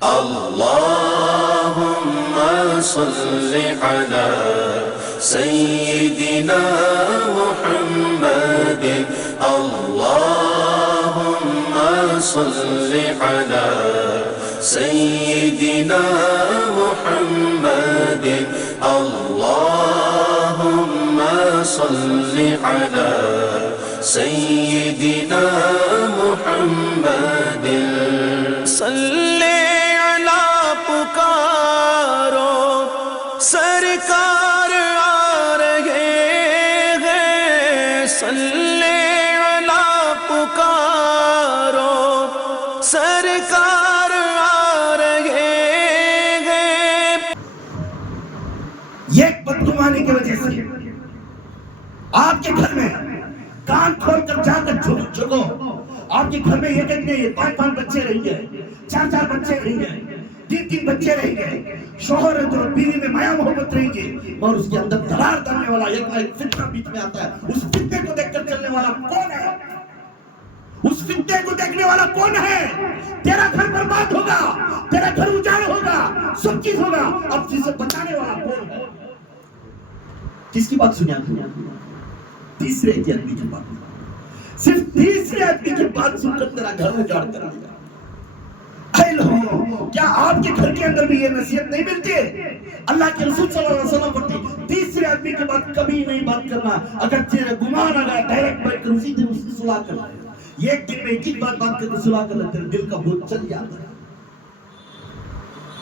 अल्लाहुम्मा सल्लि अला सय्यिदिना मुहम्मदिन अल्लाहुम्मा सल्लि अला सय्यिदिना मुहम्मदिन अल्लाहुम्मा सल्लि अला सय्यिदिना मुहम्मदिन सल्ले अला पुकारो सरकार आ रहे हैं सल्ले अला पुकारो सरकार आ रहे हैं। ये बदगुमानी की वजह से आपके घर में कान खोलकर जाकर झुको। आपके घर में एक नहीं 5-5 बच्चे रहेंगे, 4-4 बच्चे रहेंगे, 3-3 बच्चे रहेंगे, शोहर और बीवी में माया मोहब्बत रहेंगे और उसके अंदर दरार डालने वाला एक ना एक फितना बीच में आता है। उस फितने को देखकर चलने वाला कौन है? उस फितने को देखने वाला कौन है? तेरा घर बर्बाद होगा, तेरा घर उजाड़ होगा, सब चीज होगा, अब जिसे बचाने वाला कौन है? किसकी बात सुनिए आपने? तीसरे आदमी की बात। सिर्फ तीसरे आदमी की बात सुनकर तेरा घर उजाड़ कर दिया। क्या आपके घर के अंदर भी ये नसीहत नहीं मिलती है? अल्लाह के रसूल सल्लल्लाहु अलैहि वसल्लम बोलते तीसरे आदमी की बात कभी नहीं बात करना। अगर तेरा गुमान आ गया डायरेक्ट बैठ कर उसी दिन उसकी सुलह कर ले। एक दिन में एक ही बात करके सुलह कर ले, तेरे दिल का बोझ चल जाता है।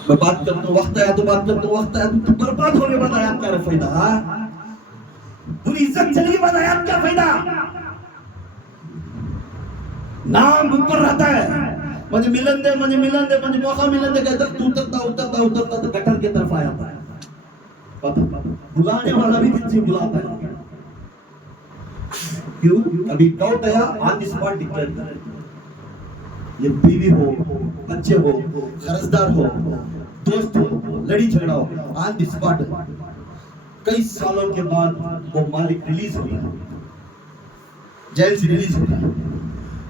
मैं बात करता हूँ वक्त आया तो बात करता हूँ, वक्त आया तो बर्बाद होने वाला है। आपका फायदा पूरी इज्जत चली बाद आयात क्या फायदा? नाम ऊपर रहता है, मुझे मिलन दे, मुझे मौका मिलन दे, कहता तू उतरता तो गटर की तरफ आया था। बुलाने वाला भी तुझे बुलाता है। क्यों? अभी डाउट आया ऑन द स्पॉट डिक्लेयर कर। ये बीवी हो, बच्चे हो, कर्जदार हो, दोस्त हो, लड़ी झगड़ा हो, ऑन द स्पॉट कई सालों के बाद वो मालिक रिलीज हो गया, जेल से रिलीज हो गया।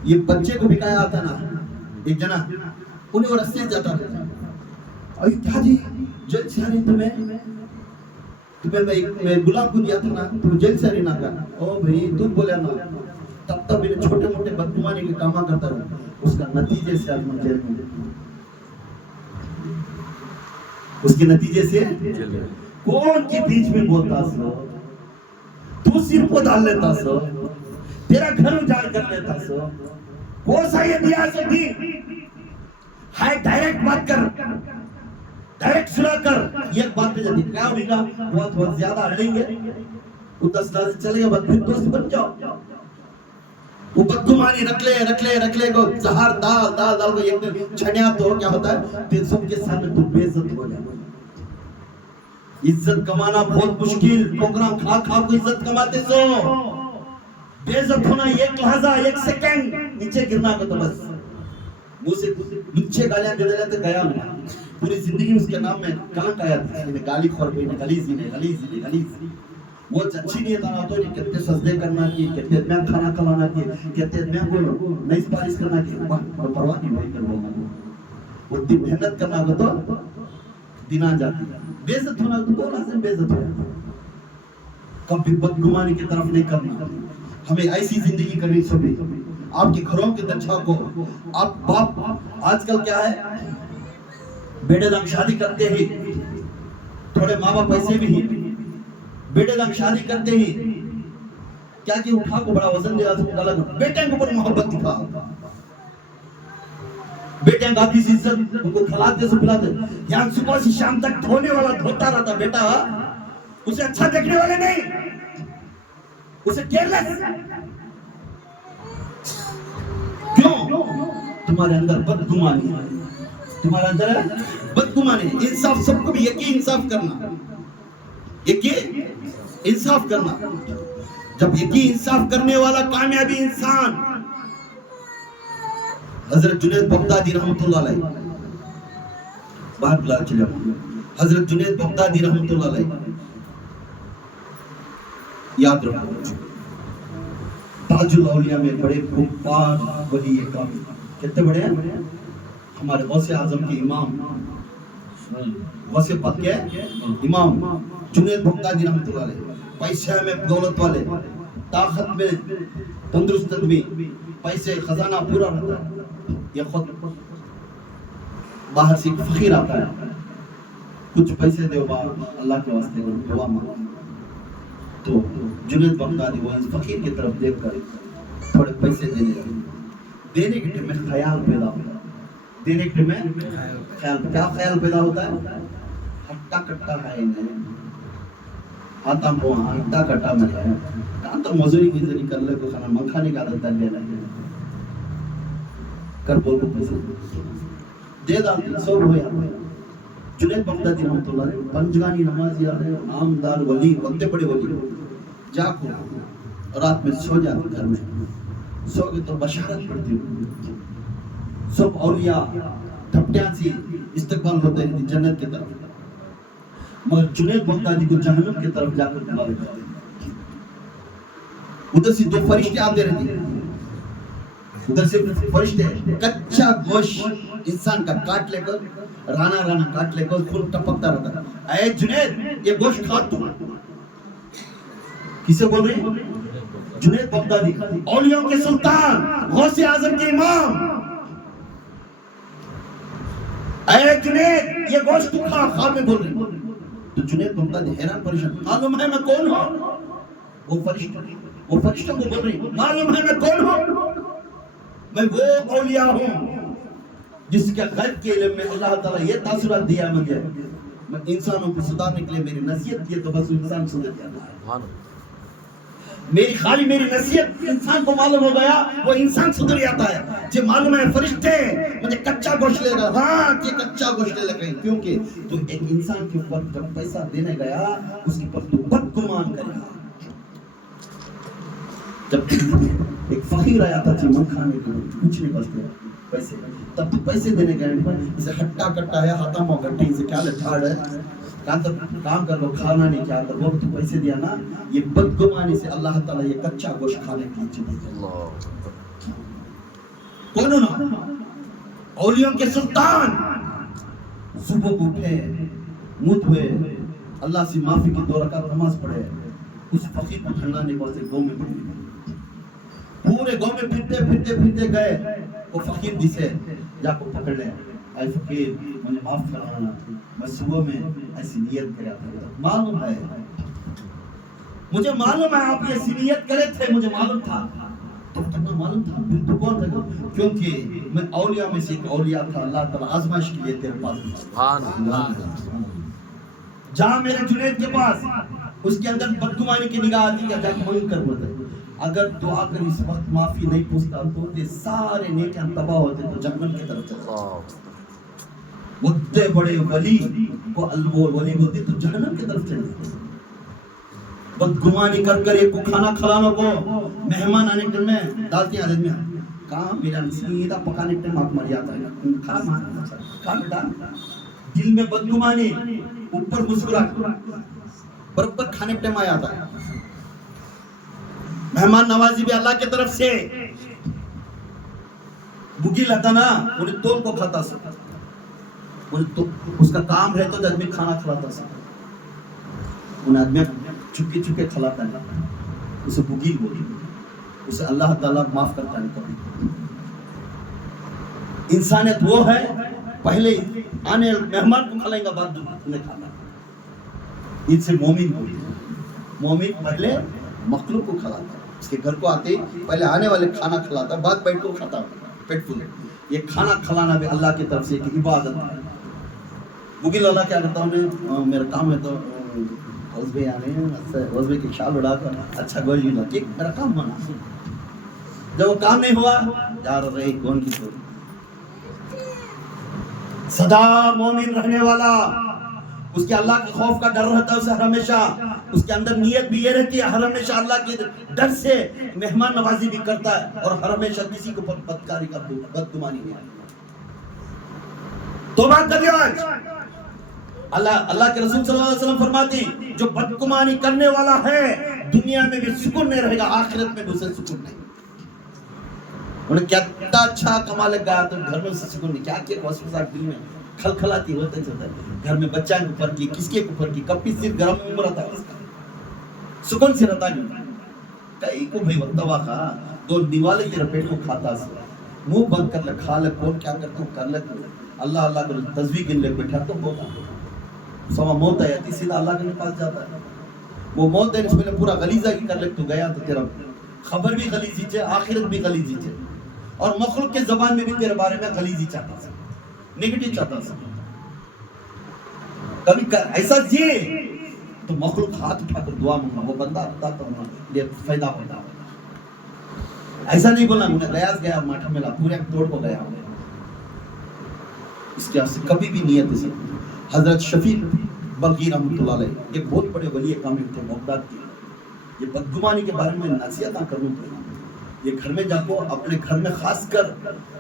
ये बच्चे को बिकाया आता ना एक जना, उन्हें वो रस्ते जाता रहता। अरे क्या जी जेल से आ रही तुम्हें मैं गुलाम को दिया था ना, तुम जेल से आ रही ना का। ओ भाई तू बोला ना, तब मेरे छोटे मोटे बदगुमानी के काम करता रहा, उसका नतीजे से आज मैं जेल में, उसके नतीजे से कौन के बीच में बोलता सो, तू सिर को डाल लेता सो, तेरा घर उजाड़ कर लेता सो, कौन सा ये दिया से भी है? डायरेक्ट बात कर, डायरेक्ट सुना कर। ये बात पे जल्दी क्या होगा? बहुत ज्यादा अड़ेंगे वो 10 साल से चलेगा, बस फिर दोस्त बन जाओ। वो बदगुमानी रख ले को जहर दाल को एक दिन छनिया तो क्या होता है? फिर सबके सामने तू बेइज्जत हो जाएगा। इज्जत कमाना बहुत मुश्किल, प्रोग्राम खा को इज्जत कमाते सो। बेइज्जत होना एक लहजा, एक सेकंड नीचे गिरना को तो बस मुंह से नीचे गालियां दे देते तो गया ना, पूरी जिंदगी उसके नाम में कलंक आया था। गाली खोर पे गलीजी ने वो अच्छी नहीं था तो कितने सजदे करना की, कितने में खाना खिलाना की, कितने में को नई सिफारिश करना की, परवाह नहीं भाई कर बोलना वो मेहनत करना को तो दिना जाती है। बेइज्जत होना तो बोला से बेइज्जत हो। कभी बदगुमानी की तरफ नहीं करना। हमें ऐसी जिंदगी करनी सभी। आपके घरों के अंदर झांको। आप बाप आजकल क्या है, बेटे दंग शादी करते ही थोड़े माँ बाप पैसे भी ही, बेटे दंग शादी करते ही क्या कि उठा को बड़ा वजन दिया, अलग बेटे के ऊपर मोहब्बत दिखा, बेटे का की इज्जत उनको खिलाते से पिलाते। यहाँ सुबह से शाम तक धोने वाला धोता रहता बेटा, उसे अच्छा देखने वाले नहीं, उसे केयरलेस। क्यों? तुम्हारे अंदर बदगुमानी है, तुम्हारे अंदर है बदगुमानी। इंसाफ सबको भी यकीन इंसाफ करना, यकीन इंसाफ करना। जब यकीन इंसाफ करने वाला कामयाबी इंसान, हजरत जुनैद बगदादी रहमतुल्लाह अलैह, बात बुला चले, हजरत जुनैद बगदादी रहमतुल्लाह अलैह याद रखो, ताजुल औलिया में बड़े खूबान वली कामिल। कितने बड़े हैं? हमारे गौसे आजम के इमाम, गौसे पाक के इमाम जुनैद बगदादी रहमतुल्लाह अलैह, पैसे में दौलत वाले, ताकत में तंदुरुस्त आदमी, पैसे खजाना पूरा रहता है। ये खुद बाहर से फकीर आता है, कुछ पैसे दो बा अल्लाह के वास्ते दुआ मांगो, तो जुनैद बगदादी वो फकीर की तरफ देखकर थोड़े पैसे देने लगे। देने के टाइम में ख्याल पैदा होता है, देने के टाइम में ख्याल, क्या ख्याल पैदा होता है? हट्टा कट्टा है नहीं, आता वो हट्टा कट्टा में है, कहाँ तो मजदूरी की जरी कर ले को खाना मखाने का आदत लेना है, कर बोल को पैसे दे डालते सब हो यार। जुनैद बगदादी रहमतुल्लाह अलैह पंजगानी नमाजी आ रहे, नामदार वली, वक्ते बड़े वली, जाको रात में सो जाते घर में, सो के तो बशारत पड़ती है, सब औलिया ठपटियां सी इस्तकबाल होते हैं जन्नत की तरफ, मगर जुनैद बगदादी को जहन्नम की तरफ जाकर बुला लेते हैं। उधर से दो फरिश्ते आते रहते हैं, उधर से फरिश्ते कच्चा गोश्त इंसान का काट लेकर, राना राना काट लेकर खून टपकता रहता है, अरे जुनैद ये गोश्त खा तू। किसे बोल रहे हैं? जुनैद बगदादी, औलियों के सुल्तान, गौसे आजम के इमाम, अरे जुनैद ये गोश्त तू खा, ख्वाब में बोल रहे। तो जुनैद बगदादी हैरान परेशान, मालूम है मैं कौन हूं? वो फरिश्ता को बोल रही, मालूम है मैं कौन हूं? मैं वो औलिया हूं जिसके गैब के इल्म में अल्लाह ताला ये तासुरात दिया मुझे, मैं इंसानों को सुधारने के लिए मेरी नसीहत की तो बस इंसान सुधर जाता है। मेरी खाली मेरी नसीहत इंसान को मालूम हो गया, वो इंसान सुधर जाता है। जो मालूम है फरिश्ते मुझे कच्चा गोश्त लेगा, हाँ ये कच्चा गोश्त ले लेगा, क्योंकि तो एक इंसान के ऊपर जब पैसा देने गया उसके ऊपर तो बदगुमान करेगा। जब एक फकीर आया था चिमन खाने को, कुछ नहीं बचते पैसे, तब तो पैसे देने गए, इसे हट्टा कट्टा है, हाथा मो गट्टी से क्या ले ठाड़ है, काम कर लो, खाना नहीं क्या कर वो तो पैसे दिया ना, ये बदगुमानी से अल्लाह ताला ये कच्चा गोश्त खाने के लिए चलेगा। कौन ना औलियों के सुल्तान सुबह को उठे, मुंह धोए, अल्लाह से माफी की 2 रकात नमाज पढ़े, उस फकीर को ठंडाने को से गांव में पूरे गांव में फिरते गए, वो फकीर जिसे जाको पकड़ ले, ऐ फकीर मुझे माफ करना, मैं सुबह में ऐसी नियत किया था, मालूम है मुझे, मालूम है आप ये नियत करे थे, मुझे मालूम था, तो मालूम था फिर तो कौन था? क्योंकि मैं औलिया में से एक औलिया था, अल्लाह ताला आजमाइश के लिए तेरे पास जा, मेरे जुनैद के पास, उसके अंदर बदगुमानी की निगाह आती है, जाकर मांग कर बोलते, अगर दुआ कर इस वक्त माफी नहीं पूछता तो ये सारे नेकियां तबाह होते, तो जन्नत की तरफ चलते। मुद्दे बड़े वली को वली होती तो जहन्नम की तरफ चले। बदगुमानी कर एक को खाना खिलाने को, मेहमान आने के में डालती आदत में, कहाँ मेरा सीधा पकाने के टाइम मर जाता है, खा बेटा, दिल में बदगुमानी, ऊपर मुस्कुराहट, बराबर खाने के टाइम आ जाता है। मेहमान नवाजी भी अल्लाह की तरफ से, बुगी लाता ना उन्हें तोल को खाता सा, तो उसका काम है तो आदमी खाना खिलाता सा, उन आदमी चुपके चुपके खिलाता है, उसे बुगील बोली, उसे अल्लाह ताला माफ करता है कभी। इंसानियत वो है, पहले आने मेहमान को खिलाएगा, बाद उन्हें खाता। इनसे मोमिन बोली, मोमिन पहले मखलूक को खिलाता, उसके घर को आते पहले आने वाले खाना खिलाता, बाद पेट को खाता, पेट फुल। ये खाना खिलाना भी अल्लाह की तरफ से एक इबादत है। बुगिल अल्लाह क्या करता हूँ, मेरा काम है तो रोज़ आने रोज़ की शाल उड़ाकर अच्छा गोल ला के मेरा काम बना। जब वो काम नहीं हुआ यार रही कौन की सोच, सदा मोमिन रहने वाला, उसके अल्लाह के खौफ का डर रहता है उसे हमेशा, उसके अंदर नियत भी ये रहती है हर हमेशा अल्लाह के डर से मेहमान नवाजी भी करता है, और हर हमेशा किसी को बदकारी का बदगुमानी नहीं। तौबा करिए आज, अल्लाह के रसूल सल्लल्लाहु अलैहि वसल्लम फरमाते जो बदगुमानी करने वाला है दुनिया में भी सुकून नहीं रहेगा, आखिरत में भी उसे सुकून नहीं। उन्हें क्या अच्छा कमाल गाया तो घर में उससे सुकून नहीं क्या किया हॉस्पिटल दिल में खलखलाती होता चलता है घर में बच्चा के ऊपर की किसके ऊपर की कब सिर गर्म रहता है उसका सुकून से रहता नहीं कई को भाई वक्तवा का दो निवाले तेरे पेट को खाता से मुंह बंद कर ले खा ले कौन क्या करता हूँ कर ले अल्लाह अल्लाह कर तस्वीर गिन ले बैठा तो होगा सवा मौत आती सीधा अल्लाह के पास जाता है वो मौत है इसमें पूरा गलीजा की कर ले तो गया तो तेरा खबर भी गलीजी है आखिरत भी गलीजी है और मखलूक के जबान में भी तेरे बारे में गलीजी चाहता था नेगेटिव चाहता था कभी ऐसा जिए तो मखलूक हाथ उठाकर दुआ मांगना वो बंदा बताता हूँ ये फायदा होता ऐसा नहीं बोलना मुझे गया माठा मेला पूरे तोड़ को गया इसके से कभी भी नियत से हजरत शफीक बल्कि रहमतुल्लाह अलैह एक बहुत बड़े वली कामिल थे बगदाद के ये बदगुमानी के बारे में नसीहत करूँ ये घर में जाको अपने घर में खास कर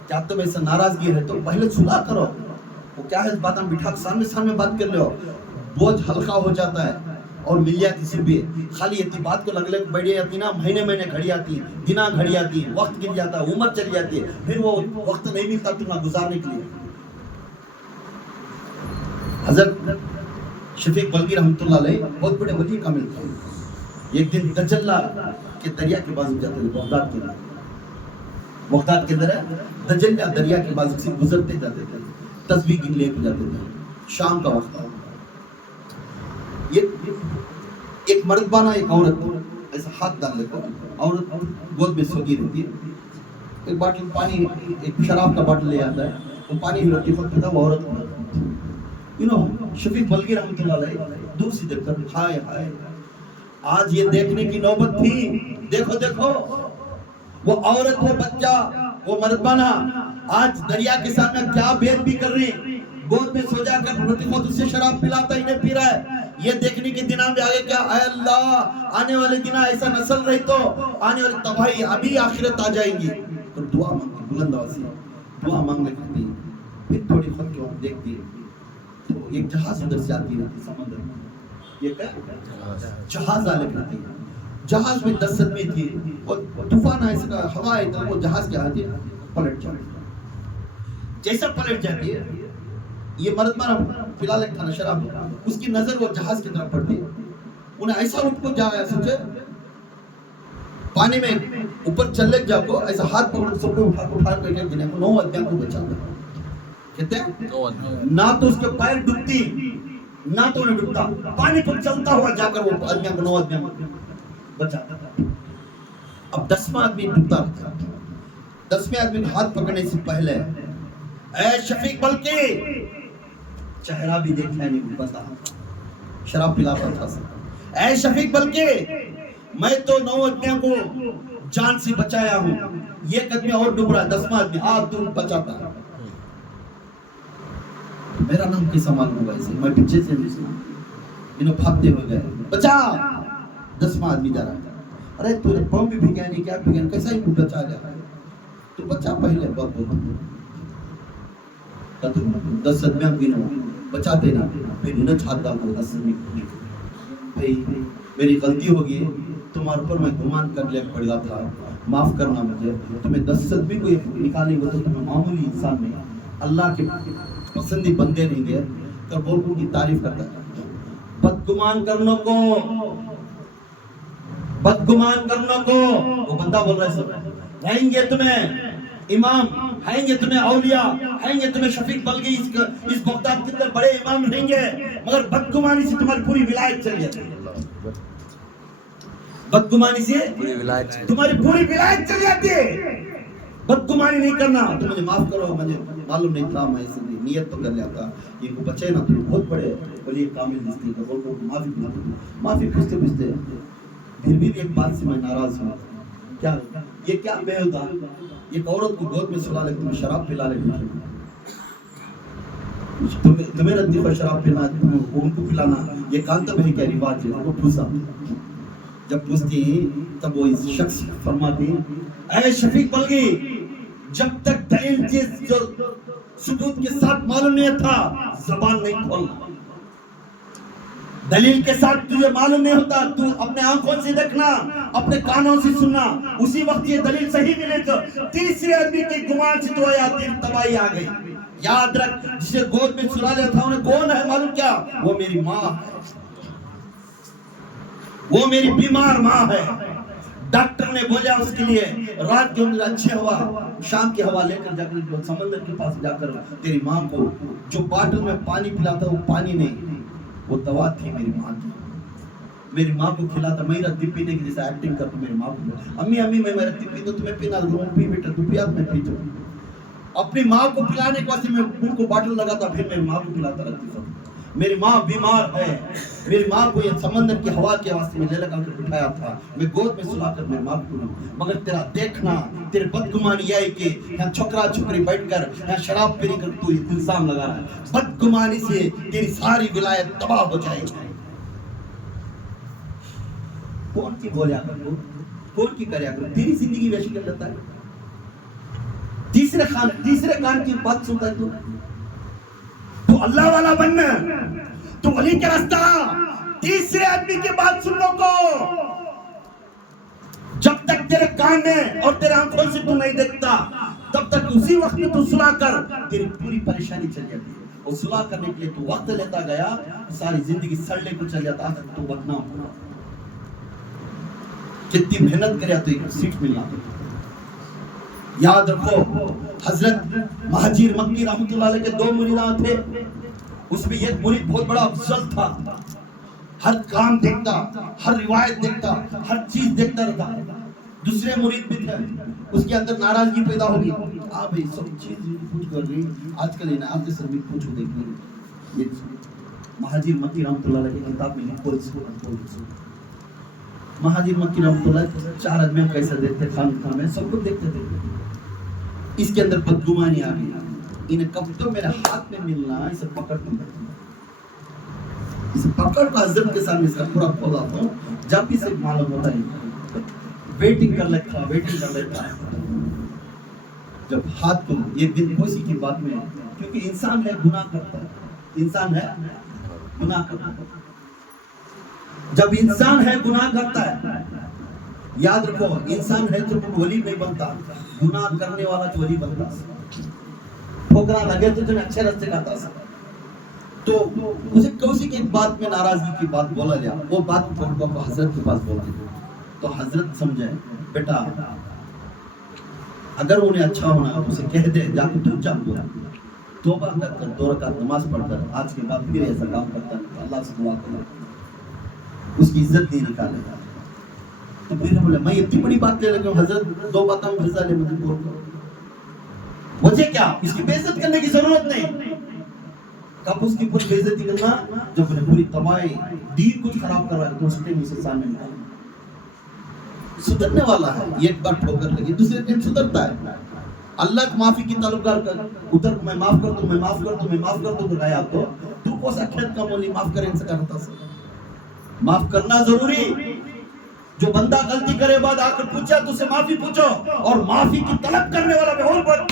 क्या तो वैसे नाराजगी है तो पहले सुलह करो वो क्या है बात हम बिठा सामने सामने बात कर लो बोझ हल्का हो जाता है और मिल जाती सुबह खाली इतनी बात को लग लग बैठ जाती ना महीने महीने घड़ी आती दिना घड़ी आती वक्त गिर जाता उम्र चली जाती है फिर वो वक्त नहीं मिलता तुम्हें गुजारने के लिए हजरत शफीक बल्कि रहमतुल्लाह अलैह बहुत बड़े वली कामिल थे एक दिन दजल्ला के दरिया के बाजू जाते थे बगदाद के अंदर दजल्ला दरिया के बाजू से गुजरते जाते थे तस्बीह गिन लेके जाते थे शाम का वक्त ये एक मर्दबाना एक औरत ऐसा हाथ डाल लेकर औरत गोद में सोती रहती है एक बाटल पानी एक शराब का बाटल ले आता है वो पानी रखती वक्त था वो औरत शफीक बल्कि रहमतुल्लाह अलैह दूर से देखकर हाय हाय आज ये देखने की नौबत थी देखो देखो वो औरत वो बच्चा वो मर्दबाना आज दरिया के सामने क्या भेद भी कर रही गोद में सो जाकर प्रतिमत उसे शराब पिलाता इन्हें पी रहा है ये देखने के दिना में आगे क्या आए अल्लाह आने वाले दिना ऐसा नस्ल रही तो आने वाली तबाही अभी आखिरत आ जाएंगी तो दुआ मांगती बुलंद आवाज से दुआ मांगने लगती फिर थोड़ी खुद के वक्त देखती तो एक जहाज उधर से आती रहती समुद्र में ये क्या जहाज आने लगती जहाज में 10 आदमी थी और तूफान आए इसका हवा आए तो वो जहाज क्या आती है पलट जाती जैसा पलट जाती है ये मर्दबाना फिलहाल एक खाना शराब उसकी नजर वो जहाज की तरफ पड़ती उन्हें ऐसा उठ को जाया सोचे पानी में ऊपर चलने जाको ऐसा हाथ पकड़ सबको उठा करके गिने 9 आदमियों को बचाता कहते ना तो उसके पैर डूबती ना तो उन्हें डूबता पानी पर चलता हुआ जाकर वो आदमियों को 9 आदमियों को बचाता अब 10वां आदमी डूबता रहता 10वें आदमी को हाथ पकड़ने से पहले ऐ शफीक बल्कि चेहरा भी देखना नहीं बता शराब पिलाता था ऐ शफीक बल्कि मैं तो 9 आदमियों को जान से बचाया हूं ये आदमी और डूब रहा है 10वां आदमी आप तुम बचाता मेरा नाम कैसा मालूम होगा इसे मैं पीछे से इन्हों भागते हुए गए बचा 10वां आदमी जा रहा है अरे तूने पंप भी भिगा नहीं क्या भिगा कैसा ही बचा गया तू बचा पहले बहुत बहुत 10 आदमी गिनो बचाते ना फिर उन्हें छात डाल दो 10 आदमी भाई मेरी गलती होगी तुम्हारे ऊपर मैं गुमान कर लिया पड़ गया था माफ करना मुझे तुम्हें 10 आदमी को निकालेंगे तो तुम्हें मामूली इंसान नहीं अल्लाह के पसंदी बंदे नहीं गए तो वो उनकी तारीफ करता है बदगुमान करने को वो बंदा बोल रहा है सब रहेंगे तुम्हें इमाम रहेंगे तुम्हें औलिया रहेंगे तुम्हें शफीक बल्कि इस बगदाद के अंदर बड़े इमाम रहेंगे मगर बदगुमानी से तुम्हारी पूरी विलायत चली जाती बदगुमानी से तुम्हारी पूरी विलायत चली जाती है बदगुमानी नहीं करना तो मुझे माफ करो मुझे मालूम नहीं था मैं ऐसे नियत तो कर लिया था इनको बचे ना तो बहुत बड़े बड़ी कामिल दिखती है बोल माफी पूछते फिर भी एक बात से मैं नाराज हूँ क्या ये क्या बेहुदा एक औरत को गोद में सुला ले तुम शराब पिला ले तुम्हें रद्दी पर शराब पिला उनको पिलाना ये कांतब है क्या रिवाज है वो पूछा जब पूछती तब वो इस शख्स फरमाती ऐ शफीक बल्कि जब तक दलील चीज जो सबूत के साथ मालूम नहीं था जबान नहीं खोलना दलील के साथ तुझे मालूम नहीं होता, तू अपने आंखों से देखना, अपने कानों से सुनना, उसी वक्त ये दलील सही मिले तो तीसरे आदमी के गुमान से तो या तेरी तबाही आ गई। याद रख, जिसे गोद में सुला लिया था उन्हें कौन है मालूम क्या? वो मेरी माँ है, वो मेरी बीमार माँ है। डॉक्टर ने बोला उसके लिए रात के अंदर अच्छी हवा, शाम की हवा लेकर जाकर समंदर के पास जाकर तेरी माँ को जो बॉटल में पानी पिलाता वो पानी नहीं, वो दवा थी मेरी माँ की। मेरी माँ को खिलाता, मेरा दिप पीने की जैसे एक्टिंग कर, तो मेरी माँ को अम्मी अम्मी मैं मेरा दिप पी दो, तुम्हें पीना पी बेटा, तू पिया मैं पी दूँ। अपनी माँ को पिलाने के वास्ते मैं मुंह को बॉटल लगाता, फिर मेरी माँ को पिलाता रहती था। मेरी माँ बीमार है, मेरी माँ को ये समंदर की हवा के वास्ते में ले लगा कर बिठाया था, मैं गोद में सुलाकर मेरी माँ को पिलाऊं। मगर तेरा देखना, तेरे बदगुमानी यह है कि यहाँ छोकरा छोकरी बैठकर यहाँ शराब पीने कर तू इल्जाम लगा रहा है। बदगुमानी से तेरी सारी विलायत तबाह हो जाएगी। कौन की बोलिया कर तू, कौन की करया कर, तेरी जिंदगी वैसी कर लेता है। तीसरे कान की बात सुनता है तू अल्लाह वाला बनना, तू वली का रास्ता, तीसरे आदमी की बात सुनने को। जब तक तेरे कान में और तेरे आंखों से तू नहीं देखता, तब तक उसी वक्त में तू सुला कर तेरी पूरी परेशानी चल जाती है। और सुला करने के लिए तू वक्त लेता गया, सारी जिंदगी सड़ने को चल जाता, तू बदनाम होगा। कितनी मेहनत करे तो एक सीट मिलना। याद रखो, हजरत महाजीर मक्की रहमतुल्लाह अलैह के दो मुरीदान थे, उसमें एक मुरीद बहुत बड़ा अफजल था, हर काम देखता, हर रिवायत देखता, हर चीज देखता रहता। दूसरे मुरीद भी थे, उसके अंदर नाराजगी पैदा होगी, आ भाई सब चीज पूछ कर रही, आजकल इन आपके सर में पूछो देखिए। ये महाजीर मक्की रहमतुल्लाह अलैह की किताब में लिखो इसको। महाजीर मक्की रहमतुल्लाह चार आदमी कैसे देखते, खान में सब कुछ देखते थे। इसके अंदर बदगुमानी आ गई, इन्हें कब तो मेरे हाथ में मिलना, इसे पकड़ को हजरत के सामने इसका पूरा खोला तो जब भी से मालूम होता है, वेटिंग कर लेता है। जब हाथ को एक दिन खुशी की बात में, क्योंकि इंसान है गुनाह करता है, इंसान है गुनाह करता है। जब इंसान है गुनाह करता है, याद रखो, इंसान है तो वली नहीं बनता, गुनाह करने वाला तो वली बनता। ठोकरा लगे तो तुम्हें अच्छे रास्ते का था। तो उसे कौसी की बात में नाराजगी की बात बोला गया, वो बात को हजरत के पास बोला, तो हजरत समझे बेटा अगर उन्हें अच्छा होना है उसे कह दे, जाके तू जा तौबा कर, 2 रकात नमाज पढ़कर आज के बाद फिर ऐसा काम करता है, अल्लाह से दुआ कर, उसकी इज्जत नहीं निकालेगा। तो फिर बोले मैं इतनी बड़ी बात ले लगा हजरत, 2 बातों में फैसला ले, मुझे बोल मुझे क्या इसकी बेइज्जत करने की जरूरत नहीं। कब उसकी पूरी बेइज्जती करना, जब मैंने पूरी तबाही दीन कुछ खराब करवाया तो उसके मुझसे सामने निकाल। सुधरने वाला है, एक बार ठोकर लगी दूसरे दिन सुधरता है। अल्लाह की माफी की ताल्लुकात कर, उधर मैं माफ कर दूं, मैं माफ कर दूं, मैं माफ कर दूं, गया तो तू को सख्त का बोली माफ करें से करता से माफ करना जरूरी। जो बंदा गलती करे बाद आकर पूछा तो उसे माफी पूछो, और माफी की तलब करने वाला में और बहुत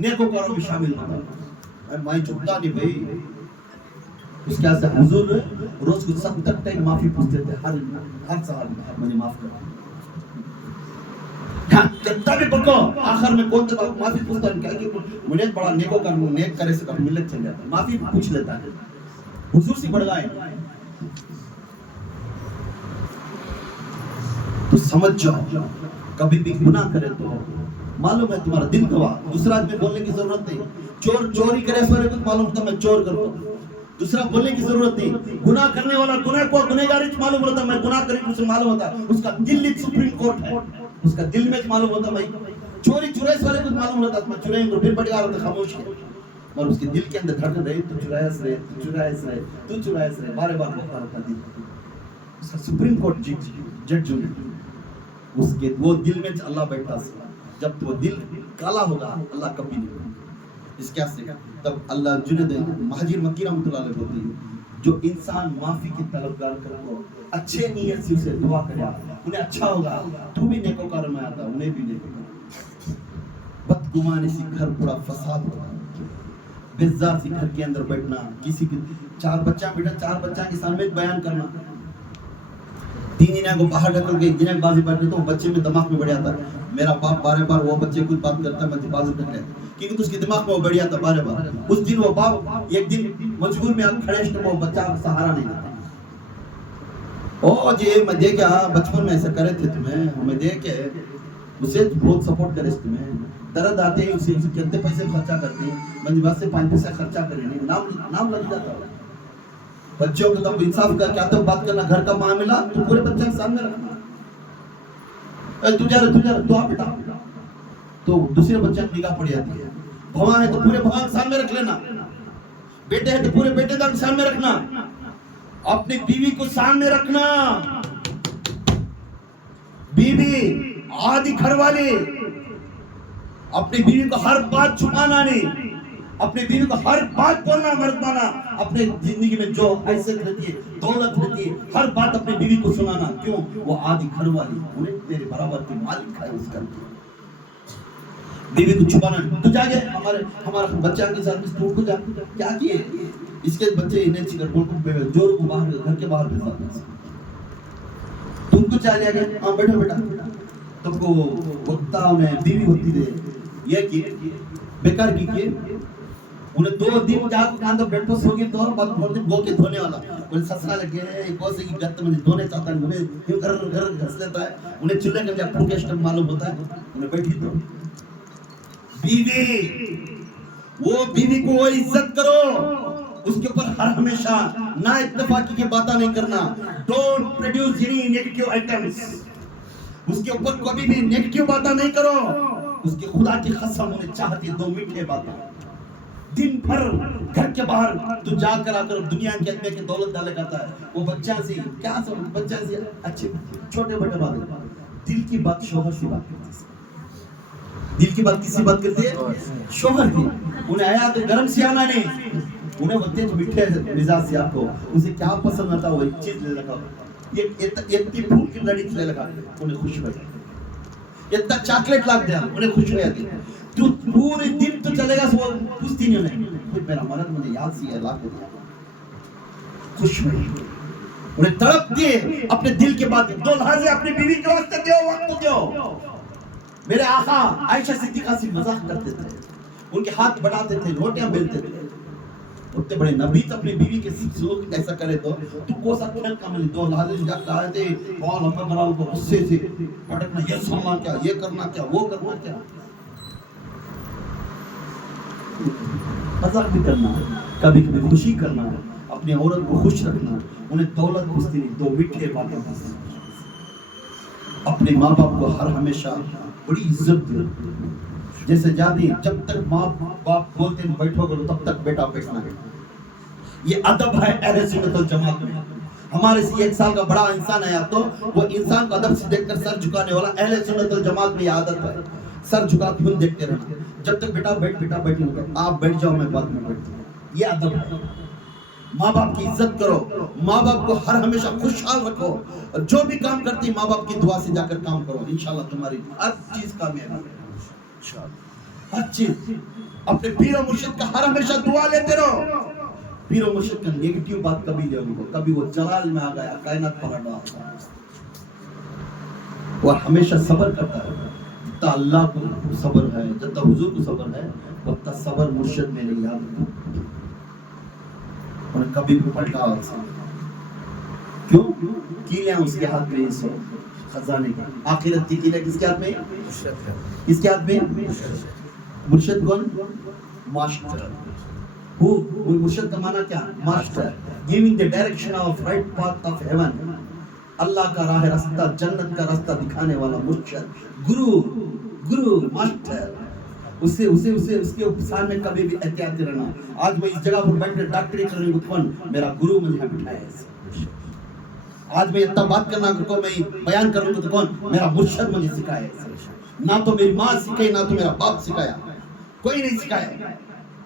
नेकोकारों में शामिल होता। मैं झुकता नहीं भाई, उसके आगे हुजूर रोज कुछ 70 टाइम माफी पूछते थे, हर सवाल में मैंने माफ कर कितना भी बको, आखिर में कौन सा माफी पूछता है, क्या कि मुझे बड़ा नेकोकार नेक करे से कभी मिलत चल जाता है, माफी पूछ लेता है, हुजूर से बढ़ गए। तो समझ जाओ, कभी भी गुनाह करे तो मालूम है तुम्हारा दिल गवाह, दूसरा आदमी बोलने की जरूरत नहीं। चोर चोरी करे सवारे तो मालूम होता मैं चोर करता, दूसरा बोलने की जरूरत नहीं। गुनाह करने वाला गुनाह को गुनहगारी मालूम होता मैं गुनाह करी, उसे मालूम होता उसका दिल सुप्रीम कोर्ट है, उसका दिल में मालूम होता भाई चोरी चुराई वाले को मालूम होता मैं चुराई तो फिर बढ़िया होता खामोश है, और उसके दिल के अंदर धड़कन रही तू चुरायस रहे, तू चुरायस रहे, तू चुरायस रहे, बार-बार बोलता रहता दिल। उसका सुप्रीम कोर्ट जज जो उसके वो दिल में अल्लाह बैठा, जब वो दिल काला होगा अल्लाह कभी नहीं। इसके से तब अल्लाह जुनैद महाजीर मक्की रहमतुल्लाह अलैह होती है, जो इंसान माफी की तलबगार करो, अच्छे नियत से उसे दुआ करे, उन्हें अच्छा होगा, तू भी नेकोकार में आता, उन्हें भी नेकोकार। बदगुमानी से घर पूरा फसाद होता है, बेजार सी घर के अंदर बैठना, किसी के चार बच्चा के सामने बयान करना, 3 दिन को बाहर ढकल के दिन बाजी बैठने तो बच्चे में दिमाग में बढ़ जाता है, मेरा बाप बार वो बच्चे कुछ बात करता है मैं बाजी करता है, क्योंकि तो उसके दिमाग में वो बढ़ जाता बार। उस दिन वो बाप एक दिन मजबूर में आके खड़े तो वो बच्चा सहारा नहीं देता। ओ जी मैं देख बचपन में ऐसा करे थे तुम्हें, हमें देख के उसे बहुत सपोर्ट करे तुम्हें, दर्द आते हैं उसे कितने पैसे खर्चा करते हैं, मंजी बात से 5 पैसा खर्चा करे नहीं, नाम लग जाता है। बच्चों को तब इंसाफ का क्या तो बात करना, घर का मामला तो पूरे बच्चे के सामने रखना, तू जा तू आ बेटा, तो दूसरे बच्चे की निगाह पड़ जाती है। भवा है तो पूरे भवा के सामने रख लेना, बेटे है तो पूरे बेटेदार के सामने रखना, अपनी बीवी को सामने रखना। बीवी आदि घर वाले, अपनी बीवी को हर बात छुपाना नहीं, अपनी बीवी को हर बात बोलना मर्द बना, अपने जिंदगी में जो ऐसे रहती है दौलत रहती है हर बात अपनी बीवी को सुनाना, क्यों? वो आदि घर वाली, उन्हें तेरे बराबर के मालिक है उसका। बीवी को छुपाना, तू जा गया हमारा बच्चा के साथ में को जा क्या किए, इसके बच्चे इन्हें चिकर बोल को जोर को बाहर घर के बाहर भेजा, तुमको चले गया हां बैठो बेटा, तुमको होता में बीवी होती दे ये की बेकार की किए, उन्हें 2 दिन जाकर कांदो बेड पर सो गए तो और बात बोलते गो के धोने वाला, बोले ससुरा लगे एक से की गत्त में धोने चाहता है, उन्हें क्यों घर घस लेता है, उन्हें चूल्हे के अंदर फूके स्टम मालूम होता है, उन्हें बैठी दो। बीवी, वो बीवी को वो इज्जत करो, उसके ऊपर हर हमेशा ना इत्तेफाकी की बातें नहीं करना, don't produce any negative items, उसके ऊपर कभी भी नेगेटिव बातें नहीं करो, उसके खुदा की कसम उन्हें चाहती 2 मीठे बातें, दिन भर घर के बाहर तू जाकर आकर दुनिया के आदमी की दौलत डाले करता है, वो बच्चा से क्या सब बच्चा से अच्छे छोटे बड़े बात, दिल की बात शोहर से बात करती है, दिल की बात किसी बात करती है शोहर की, उन्हें आया तो गर्म से आना नहीं, उन्हें बोलते हैं मीठे मिजाज से आपको उसे क्या पसंद आता वो एक चीज ले लगा, ये इतनी फूल की लड़ी ले लगा, उन्हें खुश हो जाए, इतना चॉकलेट लाग दिया उन्हें खुश हो जाती, तू पूरे दिन तो चलेगा वो पूछती नहीं उन्हें मेरा मर्द मुझे याद सी है लाख दिया, खुश हुई, उन्हें तड़प दिए अपने दिल के बात, 2 लहजे अपनी बीवी के वास्ते दो, वक्त दो। मेरे आका आयशा सिद्दीका से मजाक करते थे, उनके हाथ बढ़ाते थे, रोटियां बेलते थे, उतने बड़े नबी तो अपनी बीवी के लोग ऐसा करे तो तू कोसा तुरंत का मिले 2 लहजे जाकर कहा थे कौन लंबा बनाओ को गुस्से से भटकना, ये सुनना क्या, ये करना क्या, वो करना क्या, मजाक भी करना है, कभी कभी खुशी करना है, अपनी औरत को खुश रखना, उन्हें दौलत पूछती नहीं, 2 मीठे बातें पूछती, अपने माँ बाप को हर हमेशा बड़ी इज्जत दो, जैसे जाती जब तक माँ बाप बोलते बैठोगे तब तक बेटा बैठना है, ये अदब है अहले सुन्नत वल जमात में। हमारे से 1 साल का बड़ा इंसान है तो वो इंसान को अदब से देखकर सर झुकाने वाला अहले सुन्नत वल जमात में ये आदत है, सर झुका के देखते रहना, जब तक बेटा बैठ आप बैठ जाओ मैं बाद में बैठूंगा, ये अदब है। माँ बाप की इज्जत करो, माँ बाप को हर हमेशा खुशहाल रखो, और जो भी काम करती माँ बाप की दुआ से जाकर काम करो, इंशाल्लाह तुम्हारी हर चीज कामयाब है, हर चीज। अपने पीर और मुर्शिद का हर हमेशा दुआ लेते रहो, पीर और मुर्शिद का नेगेटिव बात कभी ले उनको, कभी वो जलाल में आ गया कायनात पलट डाला, वो हमेशा सब्र करता है, जितना अल्लाह को सब्र है, जितना हुजूर को सब्र है, उतना सब्र मुर्शिद में नहीं याद उन्हें कभी भी पलटा, क्यों? कीलियां उसके हाथ में, सो खजाने की आखिरत की कीलियां किसके हाथ में? किसके हाथ में? मुर्शिद कौन? मास्टर। वो मुर्शिद का माना क्या? Master, giving the direction of right path of heaven, Allah का राह रास्ता, जन्नत का रास्ता दिखाने वाला मुर्शिद, गुरु मास्टर। उसके सामने कभी भी एहतियात रहना। आज मैं इस जगह पर बैठकर डॉक्टरी करने को कौन? मेरा गुरु मुझे यहाँ बिठाया है। आज मैं इतना बात करना को मैं बयान करूंगा तो कौन? मेरा मुर्शिद मुझे सिखाया है। ना तो मेरी माँ सिखाई, ना तो मेरा बाप सिखाया, कोई नहीं सिखाया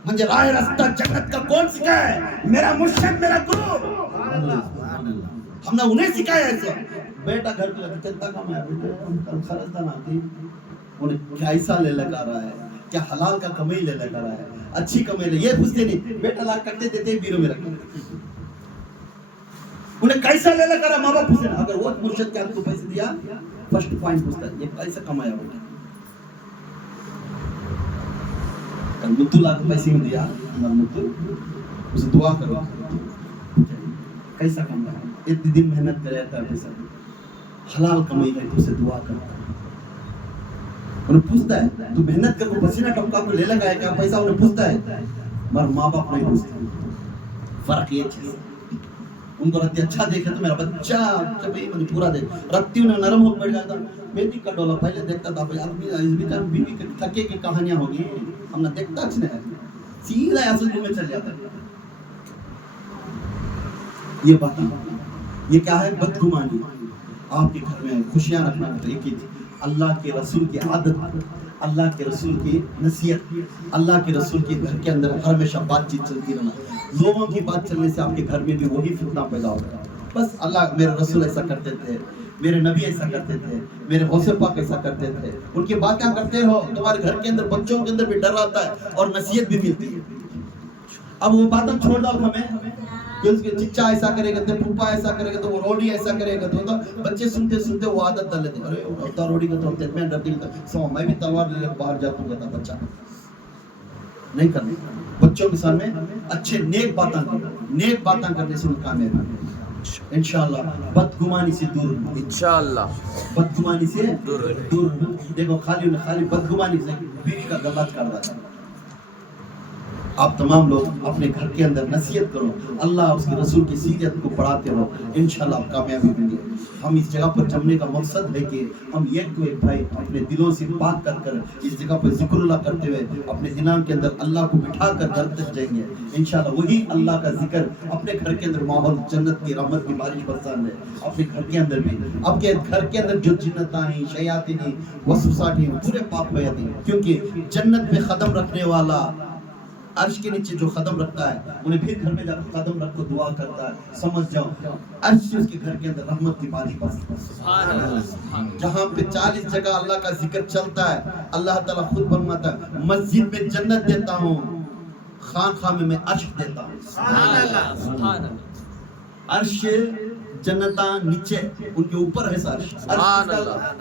मुझे राह रास्ता जन्नत का। कौन सिखाया है? मेरा मुर्शिद, मेरा गुरु। हमने उन्हें सिखाया है। बेटा घर पे चलता कम है, बेटा खर्च ना थी उन्हें कैसा ले लगा रहा है, क्या हलाल का कमाई ले लेकर आया, अच्छी कमाई ले, ये पूछते नहीं बेटा लाख करते देते बीरो में रखते, उन्हें कैसा ले लेकर आया, माँ बाप पूछते अगर वो मुर्शिद के आपको पैसे दिया, फर्स्ट पॉइंट पूछता है ये कैसे कमाया बेटा, कल मुद्दू लाख पैसे में दिया, हमारा मुद्दू उसे दुआ करो कैसा कमाया, इतनी दिन मेहनत करे था पैसा, हलाल कमाई है तो उसे दुआ करो, उन्हें पूछता है तू मेहनत कर को पसीना टपका को ले लगा है क्या पैसा, उन्हें पूछता है, मगर माँ बाप नहीं पूछते, फर्क ये चीज, उनको रत्ती अच्छा देखे तो मेरा बच्चा भाई मुझे पूरा दे, रत्ती उन्हें नरम हो पड़ जाता, बेटी का डोला पहले देखता था भाई आदमी इस बीच बीवी के थके की कहानियां होगी, हमने देखता अच्छे है, सीधा असल में चल जाता है, ये बात ये क्या है, बदगुमानी, आपके घर में खुशियां रखना, एक ही अल्लाह के रसूल की आदत, अल्लाह के रसूल की नसीहत, अल्लाह के रसूल के घर के अंदर हमेशा बातचीत चलती रहना, लोगों की बात चलने से आपके घर में भी वही फितना पैदा होगा, बस अल्लाह मेरे रसूल ऐसा करते थे, मेरे नबी ऐसा करते थे, मेरे गौसे पाक ऐसा करते थे, उनकी बातें करते हो, तुम्हारे घर के अंदर बच्चों के अंदर भी डर आता है और नसीहत भी मिलती है। अब वो बातें छोड़ दो हमें कि उसके चिच्चा ऐसा करेगा तो फूफा ऐसा करेगा तो वो रोडी ऐसा करेगा तो बच्चे सुनते सुनते वो आदत डाल लेते, अरे होता रोडी का तो मैं डरती तो सो मैं भी तलवार लेकर बाहर जाता था, बच्चा नहीं करना, बच्चों के सामने अच्छे नेक बातें करने से उनका कामयाब इंशाअल्लाह, बदगुमानी से दूर इंशाअल्लाह, बदगुमानी से दूर। देखो खाली बदगुमानी से बीवी का गलत कर रहा है, आप तमाम लोग अपने घर के अंदर नसीहत करो, अल्लाह उसके रसूल की सीरत को पढ़ाते रहो, इंशाल्लाह आप कामयाबी होंगे। हम इस जगह पर जमने का मकसद है कि हम एक को एक भाई अपने दिलों से पाक कर इस जगह पर जिक्रुल्लाह करते हुए अपने दिमाग के अंदर अल्लाह को बिठा कर घर तक जाएंगे इंशाल्लाह, वही अल्लाह का जिक्र अपने घर के अंदर माहौल जन्नत की रहमत की बारिश बरसाने अपने घर के अंदर भी, आपके घर के अंदर जो जिन्नतानी शयातीनी वसवसाती पूरे पाक हो जाती हैं, क्योंकि जन्नत में कदम रखने वाला अर्श के नीचे जो कदम रखता है उन्हें फिर घर में जाकर कदम रख को दुआ करता है, समझ जाओ अर्श उसके घर के अंदर रहमत की बारिश बरसती, जहाँ पे 40 जगह अल्लाह का जिक्र चलता है, अल्लाह ताला खुद फरमाता है मस्जिद में जन्नत देता हूँ, खानखा में मैं अर्श देता हूँ, सुभान अल्लाह, अर्श जन्नता नीचे उनके ऊपर है अर्श,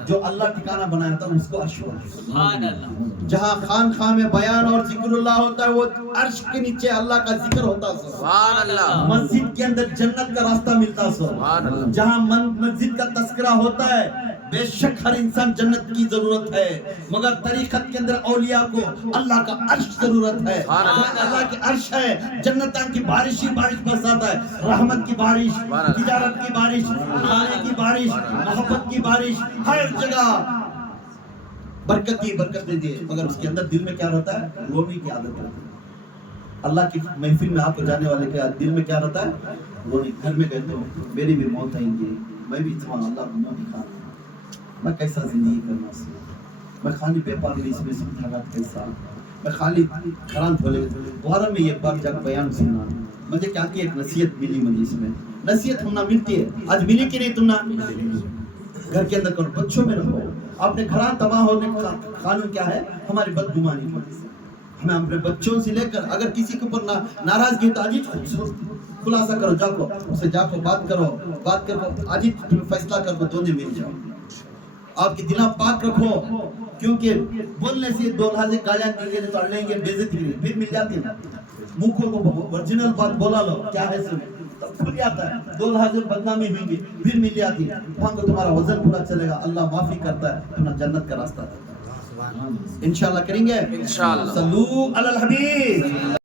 जो अल्लाह ठिकाना बनाया था उसको अर्श बोलते हैं। जहाँ खानखा में बयान और जिक्रुल्लाह होता है वो अर्श के नीचे अल्लाह का जिक्र होता है, सुभान अल्लाह। मस्जिद के अंदर जन्नत का रास्ता मिलता है, सुभान अल्लाह। जहाँ मस्जिद का तस्करा होता है, बेशक हर इंसान जन्नत की जरूरत है, मगर तरीकत के अंदर औलिया को अल्लाह का अर्श जरूरत है, अल्लाह की अर्श है, जन्नत की बारिश ही बारिश बरसाता है, रहमत की बारिश, तिजारत की बारिश, खाने की बारिश, मोहब्बत की बारिश, हर जगह बरकत दे, मगर उसके अंदर दिल में क्या रहता है, रोने की आदत रहती है। अल्लाह की महफिल में आपको जाने वाले के दिल में क्या रहता है, रोने। घर में कहते हो मेरी भी मौत आएंगी, मैं भी अल्लाह को मुंह दिखा, मैं कैसा जिंदगी करना, मैं खाली व्यापार में इसमें हालात कैसा, मैं खाली खरान खोले द्वारा में एक बार जाकर बयान सुनना, मुझे क्या की एक नसीहत मिली, मुझे इसमें नसीहत हमना मिलती है, आज मिली कि नहीं, तुम ना घर के अंदर करो, बच्चों में रहो, अपने घरान तबाह होने का कानून क्या है, हमारी बदगुमानी की वजह से। हमें अपने बच्चों से लेकर अगर किसी के ऊपर नाराजगी तो आज खुलासा करो, जाको उससे जाको बात करो आज ही तुम्हें फैसला करो, दोनों मिल जाओ, आपकी दिला पाक रखो, क्योंकि बोलने से दो लाजे गालियां देंगे तो लेंगे, बेइज्जती फिर मिल जाती है, मुंह को ओरिजिनल बात बोला लो क्या है सुन तब खुल जाता है, दो लाजे बदनामी होंगी फिर मिल जाती है, वहां को तुम्हारा वजन पूरा चलेगा, अल्लाह माफी करता है, तुम्हारा जन्नत का रास्ता इंशाअल्लाह करेंगे इंशाअल्लाह। सल्लू अलल हबीब।